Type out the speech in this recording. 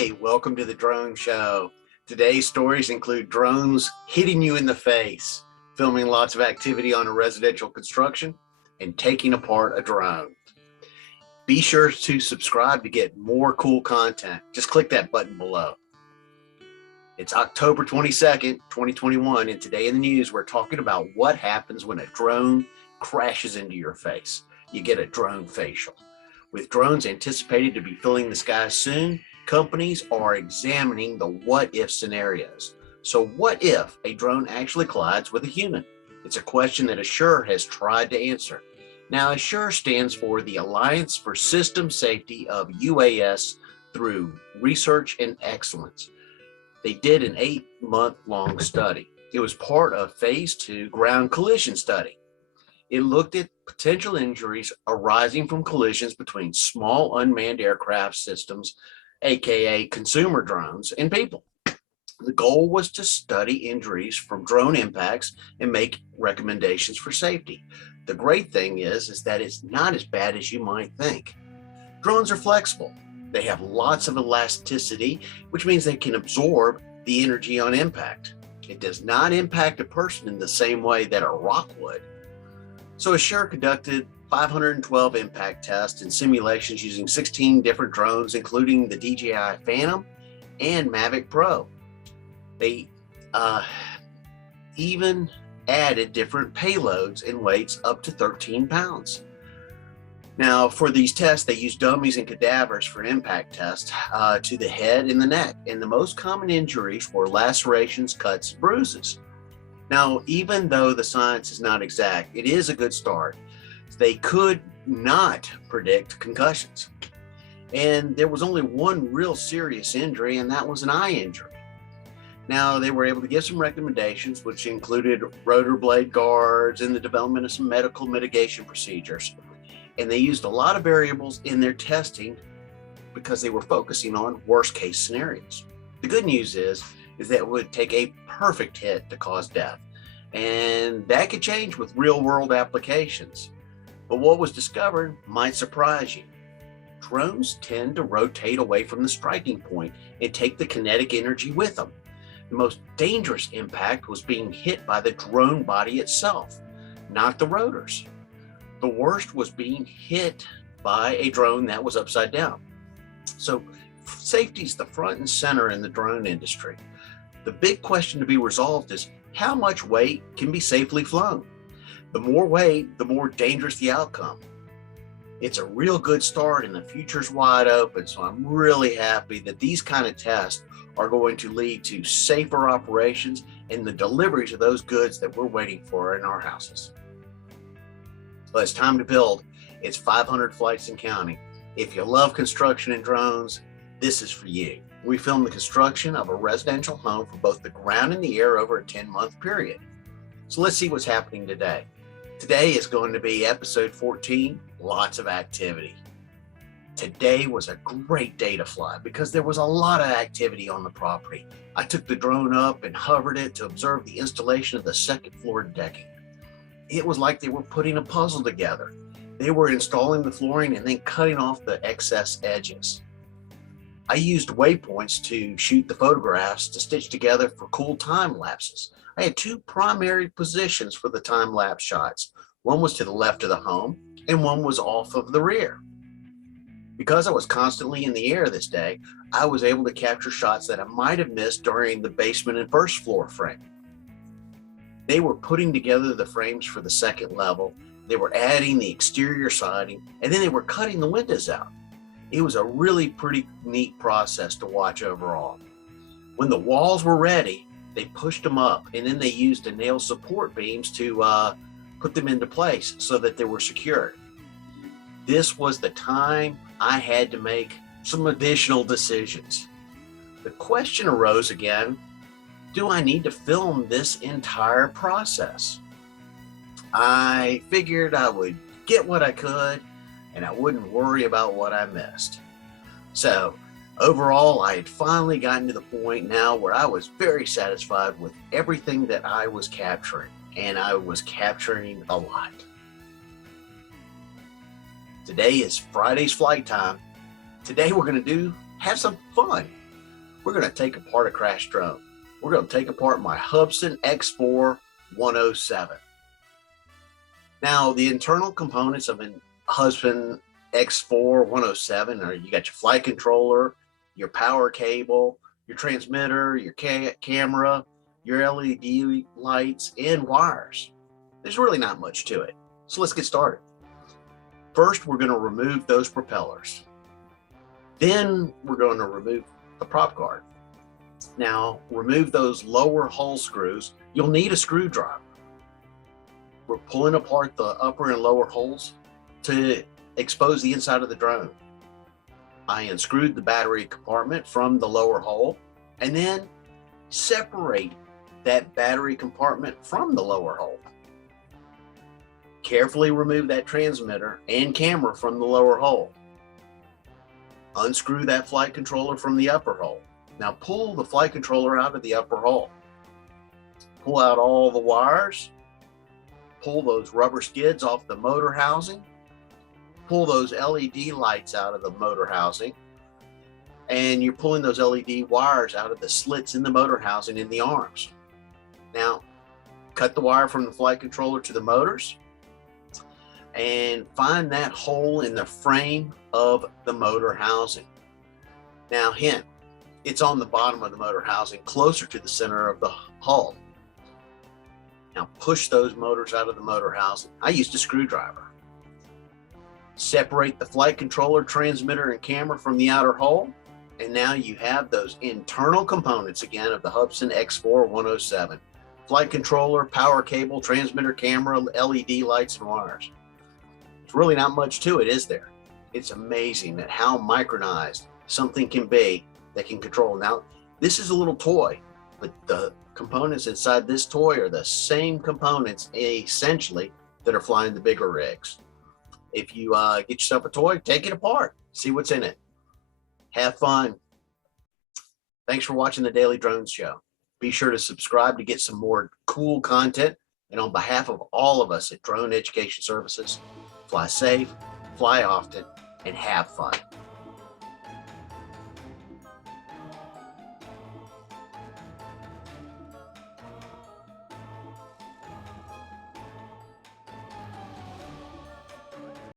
Hey, welcome to the Drone Show. Today's stories include drones hitting you in the face, filming lots of activity on a residential construction, and taking apart a drone. Be sure to subscribe to get more cool content. Just click that button below. It's October 22nd, 2021, and today in the news, we're talking about what happens when a drone crashes into your face. You get a drone facial. With drones anticipated to be filling the skies soon, companies are examining the what-if scenarios. So what if a drone actually collides with a human? It's a question that Assure has tried to answer. Now, Assure stands for the Alliance for System Safety of UAS through Research and Excellence. They did an 8-month-long study. It was part of Phase 2 ground collision study. It looked at potential injuries arising from collisions between small unmanned aircraft systems, aka consumer drones, and people. The goal was to study injuries from drone impacts and make recommendations for safety. The great thing is that it's not as bad as you might think. Drones are flexible. They have lots of elasticity, which means they can absorb the energy on impact. It does not impact a person in the same way that a rock would. So Assure conducted 512 impact tests and simulations using 16 different drones, including the DJI Phantom and Mavic Pro. They even added different payloads and weights up to 13 pounds. Now, for these tests, they used dummies and cadavers for impact tests to the head and the neck. And the most common injuries were lacerations, cuts, and bruises. Now, even though the science is not exact, it is a good start. They could not predict concussions. And there was only one real serious injury, and that was an eye injury. Now, they were able to give some recommendations, which included rotor blade guards and the development of some medical mitigation procedures. And they used a lot of variables in their testing because they were focusing on worst case scenarios. The good news is that it would take a perfect hit to cause death. And that could change with real world applications. But what was discovered might surprise you. Drones tend to rotate away from the striking point and take the kinetic energy with them. The most dangerous impact was being hit by the drone body itself, not the rotors. The worst was being hit by a drone that was upside down. So safety is the front and center in the drone industry. The big question to be resolved is how much weight can be safely flown? The more weight, the more dangerous the outcome. It's a real good start and the future's wide open, so I'm really happy that these kind of tests are going to lead to safer operations and the deliveries of those goods that we're waiting for in our houses. Well, it's time to build. It's 500 flights and counting. If you love construction and drones, this is for you. We filmed the construction of a residential home for both the ground and the air over a 10-month period. So let's see what's happening today. Today is going to be episode 14, lots of activity. Today was a great day to fly because there was a lot of activity on the property. I took the drone up and hovered it to observe the installation of the second floor decking. It was like they were putting a puzzle together. They were installing the flooring and then cutting off the excess edges. I used waypoints to shoot the photographs to stitch together for cool time lapses. I had two primary positions for the time lapse shots. One was to the left of the home and one was off of the rear. Because I was constantly in the air this day, I was able to capture shots that I might have missed during the basement and first floor frame. They were putting together the frames for the second level. They were adding the exterior siding, and then they were cutting the windows out. It was a really pretty neat process to watch overall. When the walls were ready, they pushed them up, and then they used the nail support beams to put them into place so that they were secured. This was the time I had to make some additional decisions. The question arose again, do I need to film this entire process? I figured I would get what I could and I wouldn't worry about what I missed. So overall, I had finally gotten to the point now where I was very satisfied with everything that I was capturing, and I was capturing a lot. Today is Friday's flight time. Today we're going to have some fun. we're going to take apart a crashed drone. We're going to take apart my Hubsan X4 107. Now, the internal components of a Hubsan X4 107 are, you got your flight controller, your power cable, your transmitter, your camera, your LED lights, and wires. There's really not much to it. So let's get started. First, we're going to remove those propellers. Then we're going to remove the prop guard. Now, remove those lower hull screws. You'll need a screwdriver. We're pulling apart the upper and lower hulls to expose the inside of the drone. I unscrewed the battery compartment from the lower hull and then separate that battery compartment from the lower hull. Carefully remove that transmitter and camera from the lower hull. Unscrew that flight controller from the upper hull. Now pull the flight controller out of the upper hull. Pull out all the wires. Pull those rubber skids off the motor housing. Pull those LED lights out of the motor housing. And you're pulling those LED wires out of the slits in the motor housing in the arms. Now, cut the wire from the flight controller to the motors and find that hole in the frame of the motor housing. Now, hint, it's on the bottom of the motor housing, closer to the center of the hull. Now push those motors out of the motor housing. I used a screwdriver. Separate the flight controller, transmitter, and camera from the outer hull. And now you have those internal components again of the Hubsan X4 107. Flight controller, power cable, transmitter, camera, LED lights, and wires. There's really not much to it, is there? It's amazing at how micronized something can be that can control. Now, this is a little toy, but the components inside this toy are the same components essentially that are flying the bigger rigs. If you get yourself a toy, take it apart, see what's in it. Have fun. Thanks for watching the Daily Drones Show. Be sure to subscribe to get some more cool content. And on behalf of all of us at Drone Education Services, fly safe, fly often, and have fun.